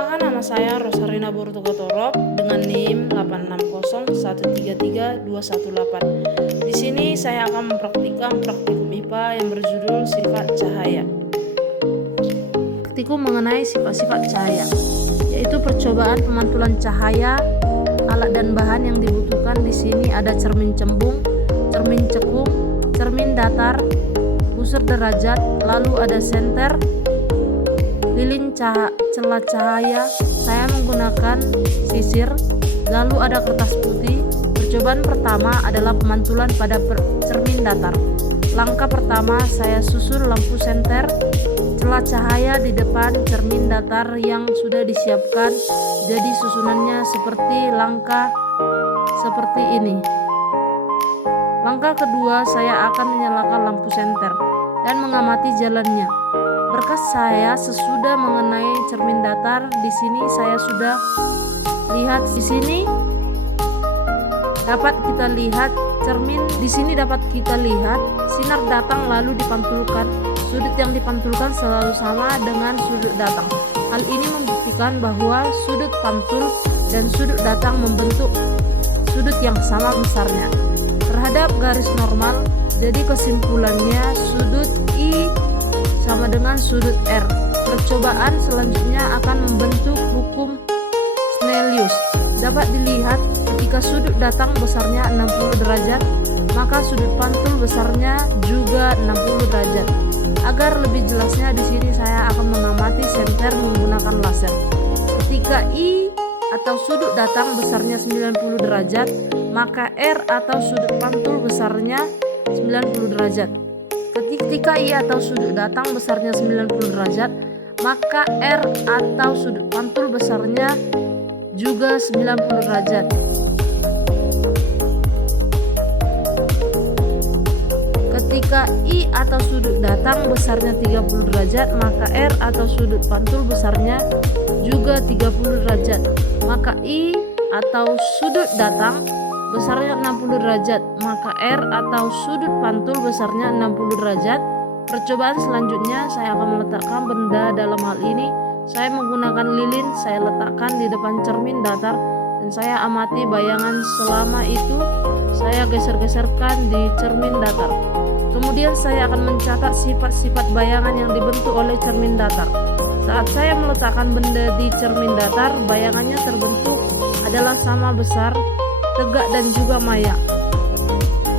Perkenalkan, nama saya Rosarina Bortokotoro dengan NIM 860133218. Di sini saya akan mempraktikkan praktikum IPA yang berjudul sifat cahaya. Praktikum mengenai sifat-sifat cahaya, yaitu percobaan pemantulan cahaya. Alat dan bahan yang dibutuhkan di sini ada cermin cembung, cermin cekung, cermin datar, pusar derajat, lalu ada senter, lilin celah cahaya. Saya menggunakan sisir, lalu ada kertas putih. Percobaan pertama adalah pemantulan pada cermin datar. Langkah pertama, saya susun lampu senter celah cahaya di depan cermin datar yang sudah disiapkan. Jadi susunannya seperti ini. Langkah kedua, saya akan menyalakan lampu senter dan mengamati jalannya. Berkas saya sesudah mengenai cermin datar. Di sini saya sudah lihat. Di sini dapat kita lihat cermin. Di sini dapat kita lihat sinar datang lalu dipantulkan. Sudut yang dipantulkan selalu sama dengan sudut datang. Hal ini membuktikan bahwa sudut pantul dan sudut datang membentuk sudut yang sama besarnya terhadap garis normal. Jadi kesimpulannya sudut I sama dengan sudut R. Percobaan selanjutnya akan membentuk hukum Snellius. Dapat dilihat ketika sudut datang besarnya 60 derajat, maka sudut pantul besarnya juga 60 derajat. Agar lebih jelasnya di sini saya akan mengamati senter menggunakan laser. Ketika I atau sudut datang besarnya 90 derajat, maka R atau sudut pantul besarnya 90 derajat. Ketika I atau sudut datang besarnya 90 derajat, maka R atau sudut pantul besarnya juga 90 derajat. Ketika I atau sudut datang besarnya 30 derajat, maka R atau sudut pantul besarnya juga 30 derajat. Maka I atau sudut datang besarnya 60 derajat, maka R atau sudut pantul besarnya 60 derajat. Percobaan selanjutnya saya akan meletakkan benda. Dalam hal ini saya menggunakan lilin. Saya letakkan di depan cermin datar dan saya amati bayangan. Selama itu saya geser-geserkan di cermin datar. Kemudian saya akan mencatat sifat-sifat bayangan yang dibentuk oleh cermin datar. Saat saya meletakkan benda di cermin datar, bayangannya terbentuk adalah sama besar, tegak dan juga maya.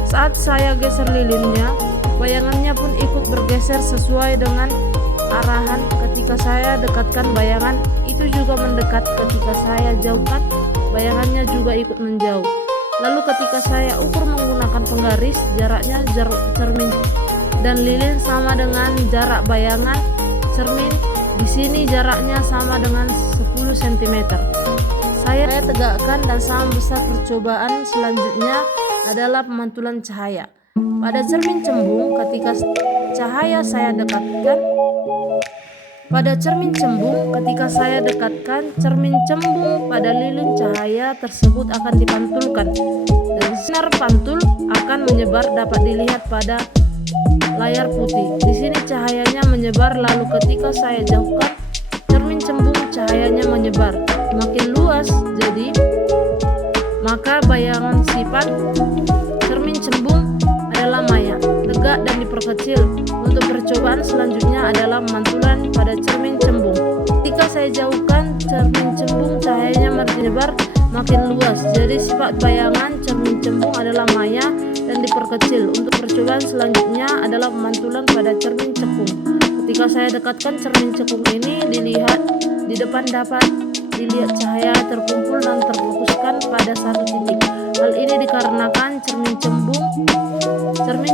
Saat saya geser lilinnya, bayangannya pun ikut bergeser sesuai dengan arahan. Ketika saya dekatkan bayangan, itu juga mendekat. Ketika saya jauhkan, bayangannya juga ikut menjauh. Lalu ketika saya ukur menggunakan penggaris, jaraknya cermin dan lilin sama dengan jarak bayangan cermin. Di sini jaraknya sama dengan 10 cm. Saya tegakkan dan sama besar. Percobaan selanjutnya adalah pemantulan cahaya pada cermin cembung. Ketika cahaya saya dekatkan pada cermin cembung, ketika saya dekatkan cermin cembung pada lilin, cahaya tersebut akan dipantulkan dan sinar pantul akan menyebar. Dapat dilihat pada layar putih. Di sini cahayanya menyebar, lalu ketika saya jauhkan cermin cembung, cahayanya menyebar makin luas. Jadi maka bayangan sifat cermin cembung adalah maya, tegak dan diperkecil. Untuk percobaan selanjutnya adalah pemantulan pada cermin cembung. Ketika saya jauhkan cermin cembung, cahayanya menyebar makin luas. Jadi sifat bayangan cermin cembung adalah maya dan diperkecil. Untuk percobaan selanjutnya adalah pemantulan pada cermin cekung. Ketika saya dekatkan cermin cekung ini, dilihat di depan dapat dilihat cahaya terkumpul dan terfokuskan pada satu titik. Hal ini dikarenakan cermin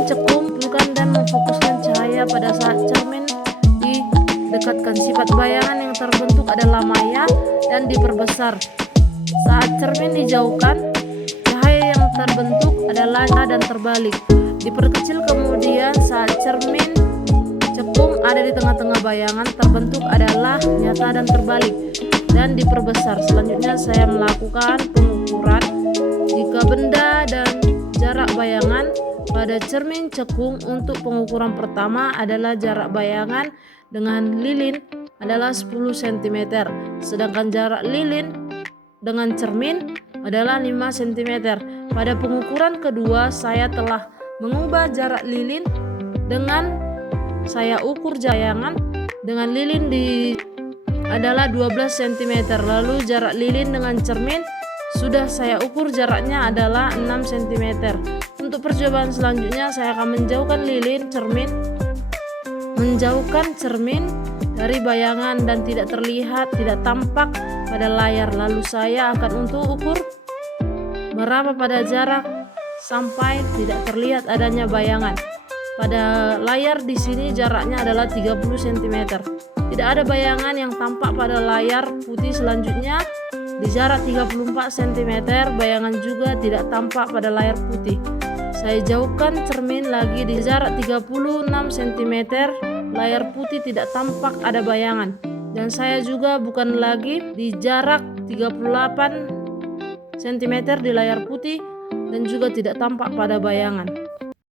cekung bukan dan memfokuskan cahaya pada saat cermin didekatkan. Sifat bayangan yang terbentuk adalah maya dan diperbesar. Saat cermin dijauhkan, cahaya yang terbentuk adalah nyata dan terbalik, diperkecil. Kemudian saat cermin cekung ada di tengah-tengah, bayangan terbentuk adalah nyata dan terbalik dan diperbesar. Selanjutnya saya melakukan pengukuran jika benda dan jarak bayangan pada cermin cekung. Untuk pengukuran pertama adalah jarak bayangan dengan lilin. adalah 10 cm, sedangkan jarak lilin dengan cermin adalah 5 cm. Pada pengukuran kedua, saya telah mengubah jarak lilin dengan saya ukur bayangan dengan lilin adalah 12 cm, lalu jarak lilin dengan cermin sudah saya ukur jaraknya adalah 6 cm. Untuk percobaan selanjutnya, saya akan menjauhkan cermin dari bayangan dan tidak tampak pada layar. Lalu saya akan ukur meraba pada jarak sampai tidak terlihat adanya bayangan. Pada layar di sini jaraknya adalah 30 cm. Tidak ada bayangan yang tampak pada layar putih. Selanjutnya di jarak 34 cm, bayangan juga tidak tampak pada layar putih. Saya jauhkan cermin lagi di jarak 36 cm, layar putih tidak tampak ada bayangan. Dan saya juga bukan lagi di jarak 38 cm di layar putih dan juga tidak tampak pada bayangan.